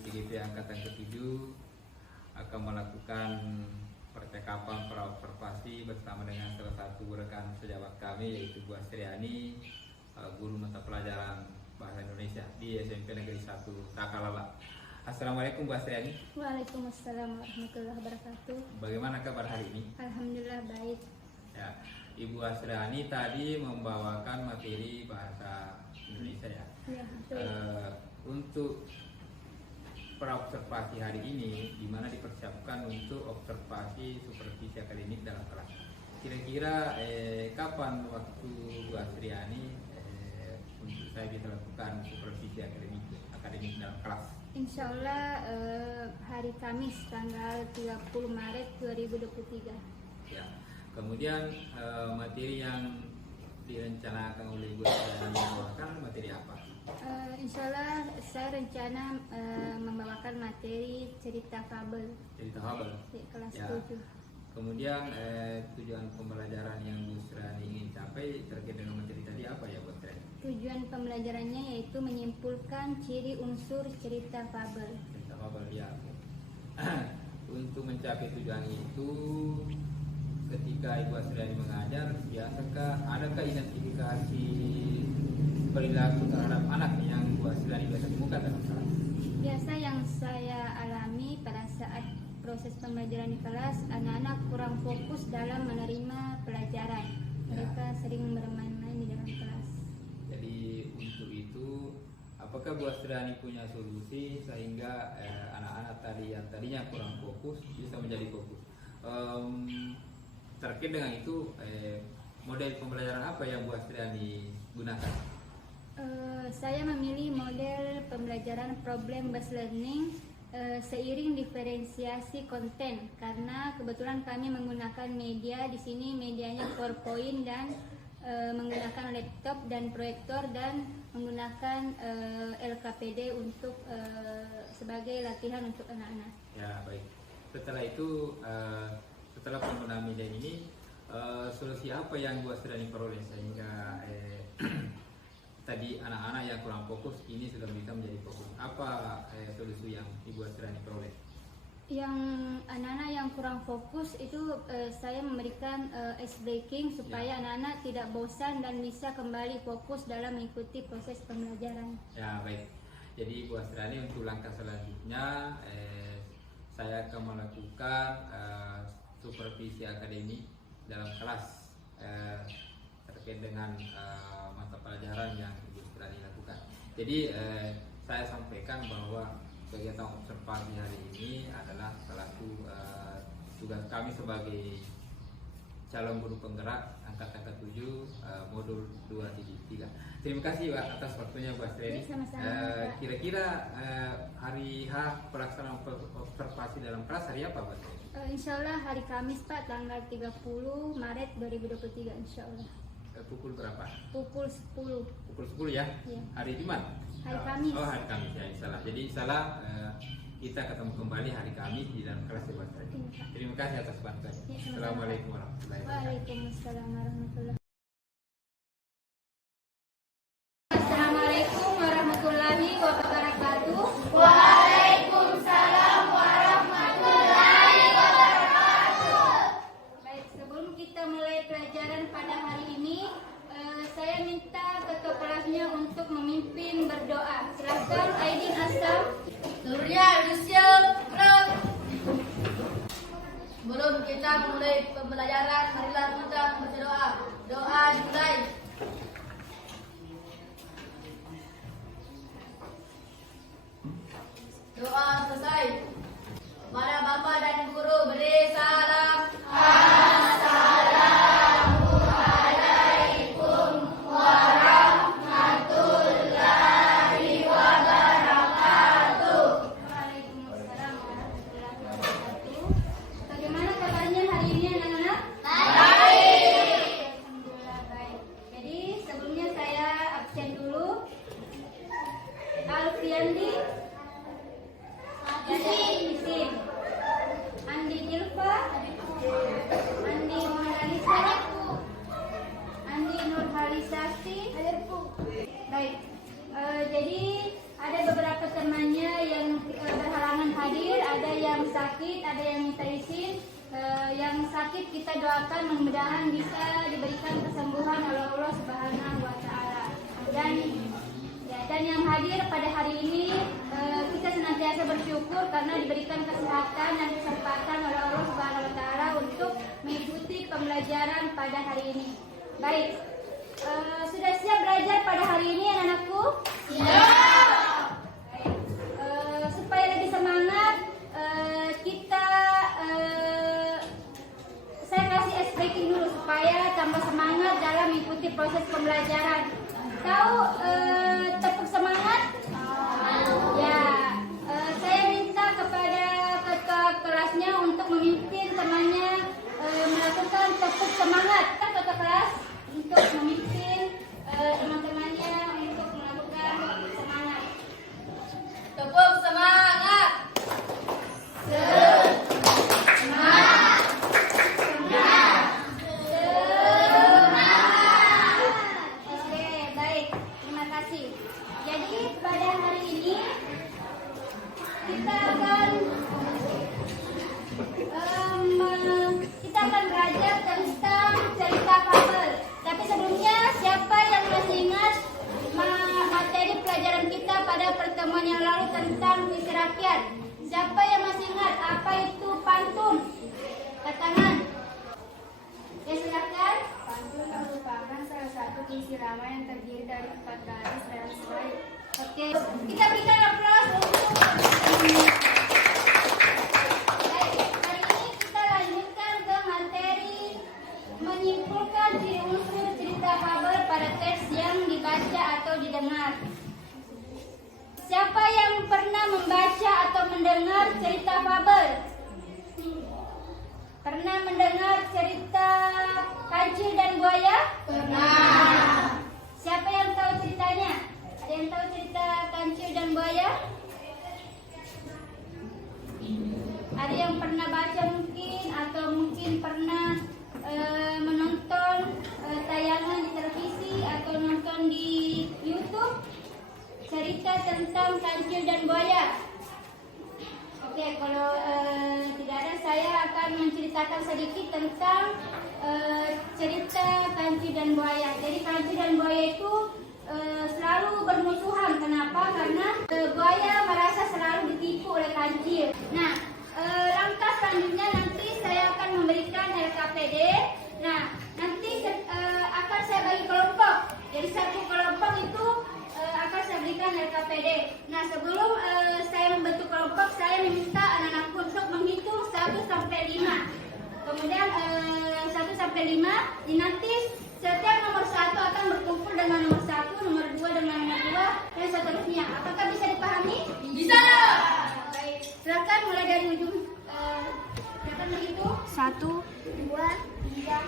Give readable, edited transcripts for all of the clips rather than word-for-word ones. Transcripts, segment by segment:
PGP Angkatan ke-7 akan melakukan percakapan praobservasi bersama dengan salah satu rekan sejawat kami, yaitu Bu Astriani, guru mata pelajaran Bahasa Indonesia di SMP Negeri 1 Takalala. Assalamualaikum Bu Astriani. Waalaikumsalam warahmatullahi wabarakatuh. Bagaimana kabar hari ini? Alhamdulillah baik. Ya, Ibu Astriani tadi membawakan materi bahasa Indonesia ya. Ya, betul. Untuk praobservasi hari ini, di mana dipersiapkan untuk observasi supervisi akademik dalam kelas. Kira-kira kapan waktu Bu Astriani untuk saya bisa lakukan supervisi akademik dalam kelas? Insya Allah hari Kamis tanggal 30 Maret 2023. Ya. Kemudian materi yang direncanakan oleh Ibu Astriani membawakan materi apa? Insya Allah saya rencana membawakan materi cerita fabel. Cerita fabel Di kelas ya. 7. Kemudian tujuan pembelajaran yang Bu Astriani ingin capai terkait dengan materi tadi apa ya Bu Astriani? Tujuan pembelajarannya yaitu menyimpulkan ciri unsur cerita fabel. Cerita fabel ya. Untuk mencapai tujuan itu, ketika Ibu Astriani mengajar, adakah identifikasi perilaku terhadap anak yang Bu Astriani biasa temukan dalam kelas? Biasa yang saya alami pada saat proses pembelajaran di kelas, anak-anak kurang fokus dalam menerima pelajaran. Mereka sering bermain-main di dalam kelas. Jadi untuk itu, apakah Bu Astriani punya solusi sehingga anak-anak yang tadinya kurang fokus bisa menjadi fokus? Terkait dengan itu, model pembelajaran apa yang Bu Astriani gunakan? Saya memilih model pembelajaran problem based learning seiring diferensiasi konten, karena kebetulan kami menggunakan media di sini, medianya PowerPoint dan menggunakan laptop dan proyektor dan menggunakan LKPD untuk sebagai latihan untuk anak-anak. Ya, baik. Setelah itu, setelah penggunaan media ini, solusi apa yang Bu Astriani peroleh sehingga tadi anak-anak yang kurang fokus ini sudah bisa menjadi fokus? Apa solusi yang Ibu Astriani peroleh? Yang anak-anak yang kurang fokus itu saya memberikan ice breaking supaya anak-anak tidak bosan dan bisa kembali fokus dalam mengikuti proses pembelajaran. Ya, baik. Jadi Ibu Astriani, untuk langkah selanjutnya saya akan melakukan supervisi akademik dalam kelas terkait dengan mata pelajaran yang Ibu Astriani lakukan. Jadi saya sampaikan bahwa kegiatan observasi hari ini adalah salah satu tugas kami sebagai calon guru penggerak Angkatan ke-7 modul 2.3. Terima kasih Pak atas waktunya Bu Astriani. Kira-kira hari H pelaksanaan observasi dalam kelas hari apa Pak? Insya Allah hari Kamis Pak, tanggal 30 Maret 2023 insya Allah. Pukul berapa? Pukul 10. Pukul 10 ya? Iya. Hari Jumat? Hari Kamis. Oh, hari Kamis ya, insyaallah. Jadi insyaallah kita ketemu kembali hari Kamis di dalam kelas ya, Pak. Terima kasih atas bantuannya. Ya, Assalamualaikum warahmatullahi wabarakatuh. Waalaikumsalam warahmatullahi wabarakatuh. Assalamualaikum warahmatullahi wabarakatuh. Waalaikumsalam warahmatullahi wabarakatuh. Baik, sebelum kita mulai pelajaran pada hari ini, saya minta ketua kelasnya untuk memimpin berdoa. Silakan Aidin Asam. Surya Lucius Pro. Sebelum kita mulai pembelajaran, marilah kita berdoa. Doa dimulai. Doa selesai. Para Bapak dan Guru beri salam. Assalamualaikum warahmatullahi wabarakatuh. Waalaikumsalam warahmatullahi wabarakatuh. Bagaimana kabarnya hari ini anak-anak? Baik. Alhamdulillah baik. Jadi sebelumnya saya absen dulu. Alfiandi. Isin. Andi Jilfa. sakit kita doakan mudah-mudahan bisa diberikan kesembuhan oleh Allah Subhanahu wa taala. Dan yang hadir pada hari ini kita senantiasa bersyukur karena diberikan kesehatan dan kesempatan oleh Allah Subhanahu wa taala untuk mengikuti pembelajaran pada hari ini. Baik. Sudah siap belajar pada hari ini anak-anakku? Siap. Baik. Supaya lebih semangat saya kasih ice breaking dulu supaya tambah semangat dalam mengikuti proses pembelajaran. Tahu tepuk semangat? Ya, saya minta kepada ketua kelasnya untuk memimpin temannya melakukan tepuk semangat. Ketua kelas untuk memimpin teman-temannya untuk melakukan tepuk semangat. Tepuk semangat. Kita akan belajar tentang cerita fabel. Tapi sebelumnya, siapa yang masih ingat materi pelajaran kita pada pertemuan yang lalu tentang puisi rakyat? Siapa yang masih ingat apa itu pantun? Tangan. Ya, silakan. Pantun merupakan salah satu puisi lama yang terdiri dari 4 baris dan selai. Oke, kita berikan aplaus untuk menyimpulkan ciri unsur cerita fabel pada teks yang dibaca atau didengar. Siapa yang pernah membaca atau mendengar cerita fabel? Pernah mendengar cerita kancil dan buaya? Pernah. Siapa yang tahu ceritanya? Ada yang tahu cerita kancil dan buaya? Ada yang pernah baca mungkin atau mungkin pernah menonton tayangan di televisi atau nonton di YouTube cerita tentang kancil dan buaya. Oke, kalau tidak ada, saya akan menceritakan sedikit tentang cerita kancil dan buaya. Jadi kancil dan buaya itu selalu bermusuhan. Kenapa? Karena buaya merasa selalu ditipu oleh kancil. Nah, langkah selanjutnya nanti saya akan memberikan LKPD. Nah, nanti akan saya bagi kelompok. Jadi satu kelompok itu akan saya berikan LKPD. Nah, sebelum saya membentuk kelompok, saya meminta anak-anakku untuk menghitung 1 sampai 5. Kemudian 1 sampai 5, nanti setiap nomor 1 akan berkumpul dengan nomor 1, nomor 2 dengan nomor 2, dan seterusnya. Apakah bisa dipahami? Bisa. Baik, silakan mulai dari ujung. Silakan menghitung. 1, 2, 3,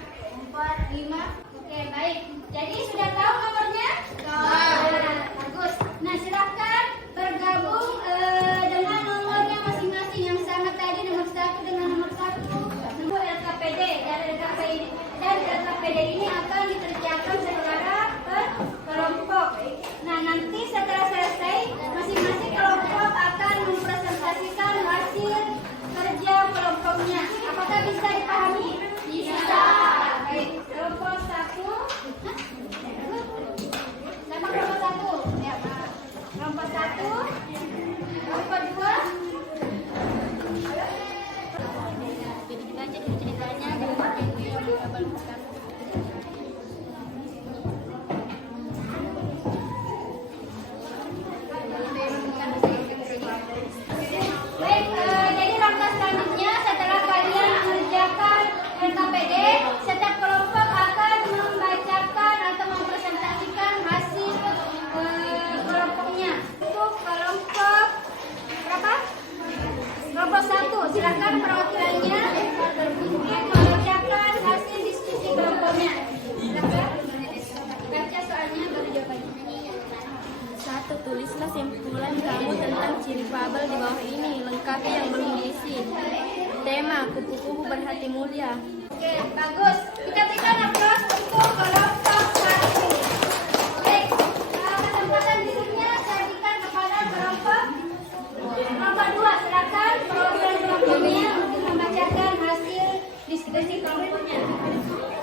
4, 5. Oke, baik. Jadi sudah tahu nomornya? Nah, bagus. Nah, silakan bergabung dengan nomornya masing-masing. Yang sama tadi nomor 1 dengan nomor 1. Nomor LKPD dan LKPD ini akan dikerjakan secara per kelompok. Nah, nanti setelah selesai, masing-masing kelompok akan mempresentasikan hasil kerja kelompoknya. Apakah bisa dipahami? Bisa. Baik, kelompok 1. Sama kelompok 1. Ya, kelompok 1. Kelompok 2. Jadi dibaca dulu ceritanya. Baik, jadi langkah selanjutnya setelah kalian mengerjakan LKPD, setiap kelompok akan membacakan atau mempresentasikan hasil kelompoknya. Untuk kelompok berapa? Kelompok 1, silakan perwakilannya membacakan hasil diskusi kelompoknya. Silakan baca soalnya baru jawabannya. 1. Tulislah simpulan kamu tentang ciri fabel di bawah ini, lengkapi yang belum diisi. Tema, kupu-kupu berhati mulia. Oke, bagus. Kita berikan aplaus untuk kelompok 1. Baik, kesempatan berikutnya saya berikan kepada kelompok 2. Silakan perwakilan kelompoknya untuk membacakan hasil diskusi kelompok.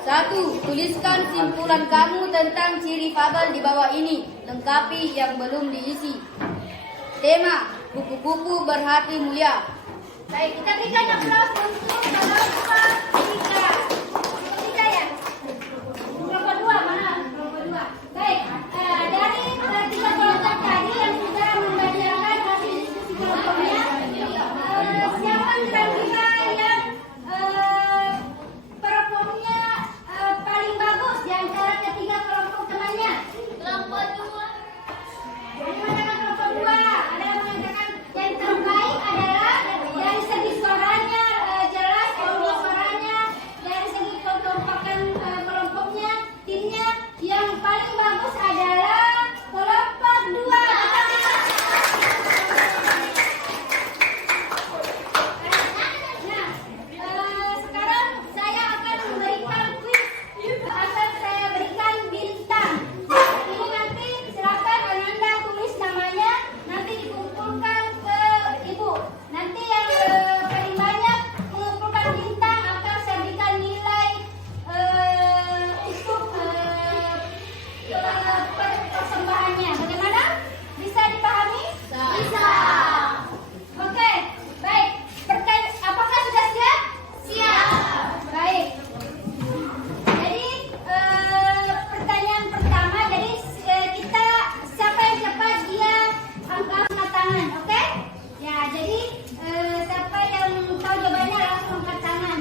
1. Tuliskan simpulan kamu tentang ciri fabel di bawah ini. Lengkapi yang belum diisi. Tema, kupu-kupu berhati mulia. Baik, kita berikan aplaus untuk kelompok 3. Kelompok 3 ya? Kelompok 2 mana? Kelompok 2. Baik, dari ketiga kelompok tadi yang sudah membacakan hasil diskusi kelompoknya, siapa kira-kira yang performnya paling bagus di antara ketiga kelompok temannya? Kelompok 2. Yang mengatakan kelompok 2, ada yang mengatakan yang terbaik adalah dari segi suaranya jelas, audio suaranya, dari segi kekompakan kelompoknya, timnya, yang paling bagus adalah kelompok 2. Nah, sekarang saya akan memberikan quiz, akan saya berikan bintang. Ini nanti silakan Ananda tulis namanya, nanti dikumpulkan ke ibu. Nanti yang paling banyak mengumpulkan bintang akan saya berikan nilai untuk persembahannya. Bagaimana? Bisa dipahami? Bisa. Oke, baik. Apakah sudah siap? Siap. Baik. Jadi pertanyaan pertama, jadi kita siapa yang cepat dia angkat tangan, oke? Ya, jadi siapa yang tahu jawabannya langsung angkat tangan.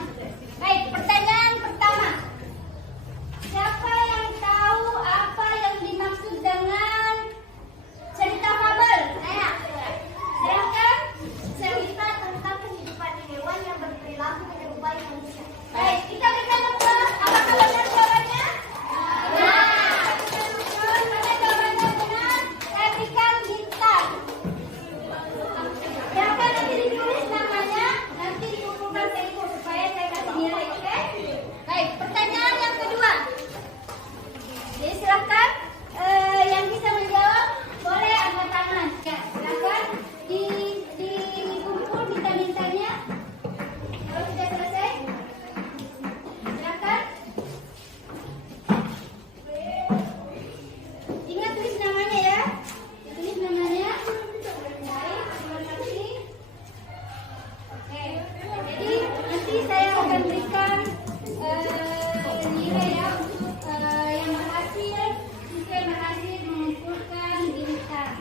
Baik, pertanyaan pertama. Siapa yang tahu apa yang dimaksud dengan cerita fabel? Saya. Silahkan. Cerita tentang kehidupan hewan yang berperilaku menyerupai manusia. Baik, kita berikan aplaus. Apakah benar jawabannya? Ya. Karena jawabannya benar, saya berikan bintang. Silahkan nanti ditulis namanya, nanti dikumpulkan ke ibu supaya saya kasih nilai, oke? Baik, pertanyaan yang kedua. Jadi silahkan yang bisa menjawab boleh angkat tangan. Ya, silahkan dikumpul bintang-bintangnya. Kalau sudah selesai, silahkan. Ingat tulis namanya ya. Tulis namanya. Baik, terima kasih. Oke, jadi nanti saya akan berikan nilai ya untuk yang berhasil mengumpulkan bintang.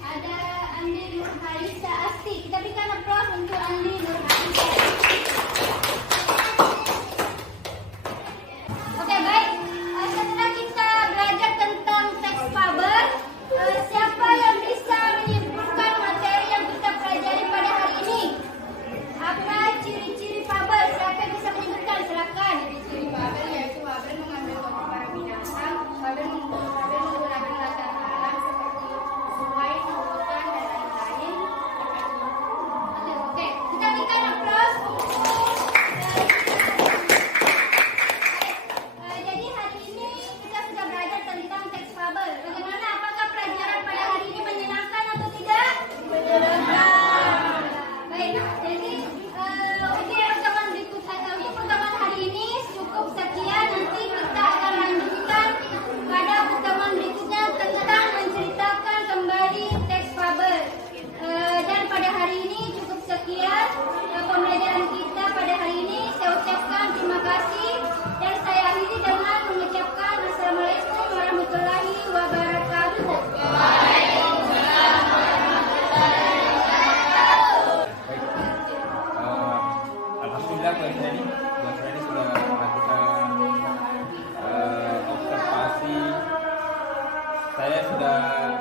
Ada Andi Nurhalisa Asti. Kita berikan aplaus untuk Andi Nurhalisa. Oke, baik. Setelah kita belajar tentang teks fabel, siapa yang bisa menyimpulkan materi yang kita pelajari pada hari ini? Apa ciri-ciri fabel? Siapa yang bisa menyebutkan? Silakan. Ciri fabel yaitu fabel mengambil topik para binatang, fabel menggunakan latar alam seperti sungai, lautan, dan lain-lain. Oke, kita berikan aplaus untuk jadi hari ini kita sudah belajar tentang teks fabel. Bagaimana? Apakah pelajaran pada hari ini menyenangkan atau tidak? Menyenangkan. Baik, jadi oke, pertemuan untuk pertemuan hari ini cukup sekian. Nanti kita akan lanjutkan pada pertemuan berikutnya tentang menceritakan kembali teks fabel. Dan pada hari ini cukup sekian pembelajaran kita pada hari ini. Saya ucapkan terima kasih dan saya akhiri dengan mengucapkan Assalamualaikum warahmatullahi wabarakatuh. Alhamdulillah Bu Asrani sudah melakukan observasi. Saya sudah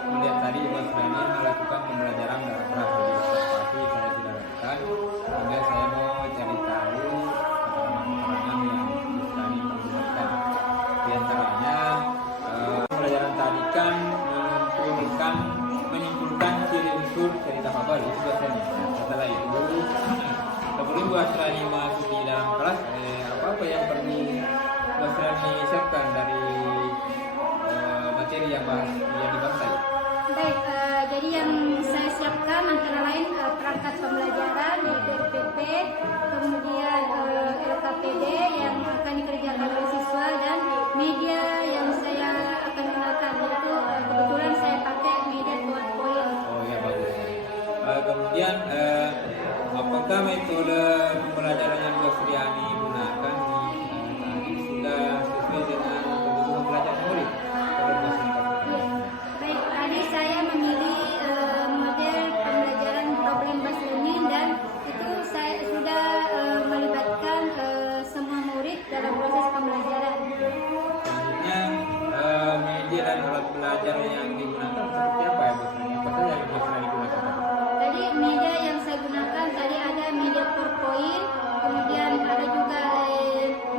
melihat tadi Bu Asrani melakukan pembelajaran dalam kelas. Jadi observasi saya sudah lakukan. Sehingga saya mau cari tahu keterangan-keterangan yang Bu Asrani menggunakan. Di antaranya pembelajaran tadi kan menyimpulkan ciri unsur cerita fabel itu Bu Asrani. Setelah itu sebelum Bu Asrani masuk di dalam kelas, apa yang perlu Bu Asrani siapkan dari materi yang dibahas tadi? Baik, jadi yang saya siapkan program antara lain perangkat pembelajaran yaitu RPP, kemudian LKPD yang akan dikerjakan oleh siswa, dan media yang saya akan gunakan yaitu kebetulan saya pakai media PowerPoint. Oh ya, bagus. Kemudian apakah metode pembelajaran yang Bu Suryani gunakan tadi sudah sesuai dengan kebutuhan belajar murid? Kalau Bu Suryani. Ya, baik. Tadi saya memilih model pembelajaran problem based learning, dan itu saya sudah melibatkan semua murid dalam proses pembelajaran. Selanjutnya media dan alat belajar yang digunakan seperti apa ya Bu Suryani? Apa saja yang Bu Suryani gunakan? Tadi media yang saya gunakan tadi ada media PowerPoint, kemudian ada juga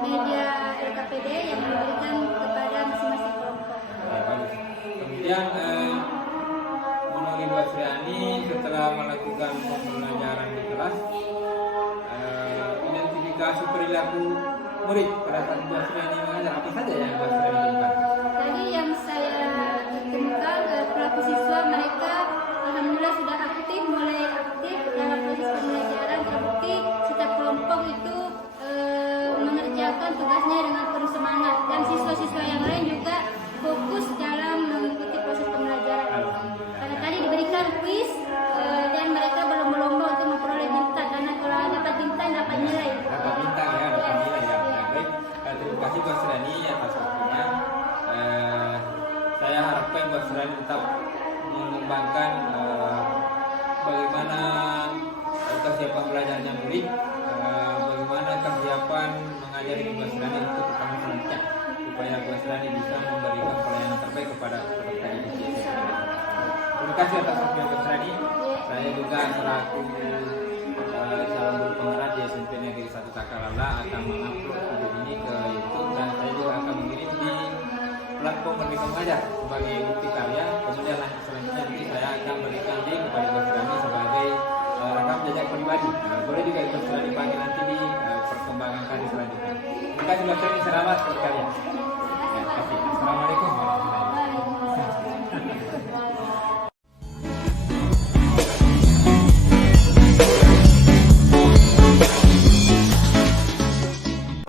media LKPD yang diberikan kepada masing-masing kelompok. Ya, bagus. Kemudian menurut Bu Suryani setelah melakukan pembelajaran di kelas, identifikasi perilaku murid pada saat Bu Suryani mengajar apa saja yang Bu Suryani lakukan? Tadi yang saya temukan pelaku siswa mereka alhamdulillah sudah aktif, mulai aktif dalam proses pembelajaran, terbukti setiap kelompok itu mengerjakan tugasnya dengan penuh semangat, dan siswa-siswa yang lain juga fokus dalam mengikuti proses pembelajaran. Karena tadi diberikan kuis dan mereka belum berlomba untuk memperoleh bintang, karena kalau dapat bintang dapat nilai. Dapat bintang ya, dapat nilai ya. Ya, baik. Terima kasih Bu Suryani atas waktunya. Saya harapkan Bu Suryani tetap mengembangkan bagaimana kesiapan belajarnya murid, bagaimana kesiapan mengajari Bu Suryani untuk tahun selanjutnya, supaya Bu Suryani bisa memberikan pelayanan terbaik kepada peserta didik SMP. Terima kasih atas waktunya Bu Suryani. Saya juga selaku calon guru penggerak di SMP Negeri 1 Takalala akan mengupload video ini ke YouTube, dan saya juga akan mengirim di platform Merdeka Mengajar sebagai bukti karya. Kemudian selanjutnya nanti saya akan berikan link kepada Bu Suryani sebagai rekam jejak pribadi. Boleh juga Bu Suryani dipakai nanti di perkembangan karya selanjutnya. Terima kasih Bu Suryani, selamat berkarya. Ya, terima kasih. Assalamualaikum warahmatullahi wabarakatuh.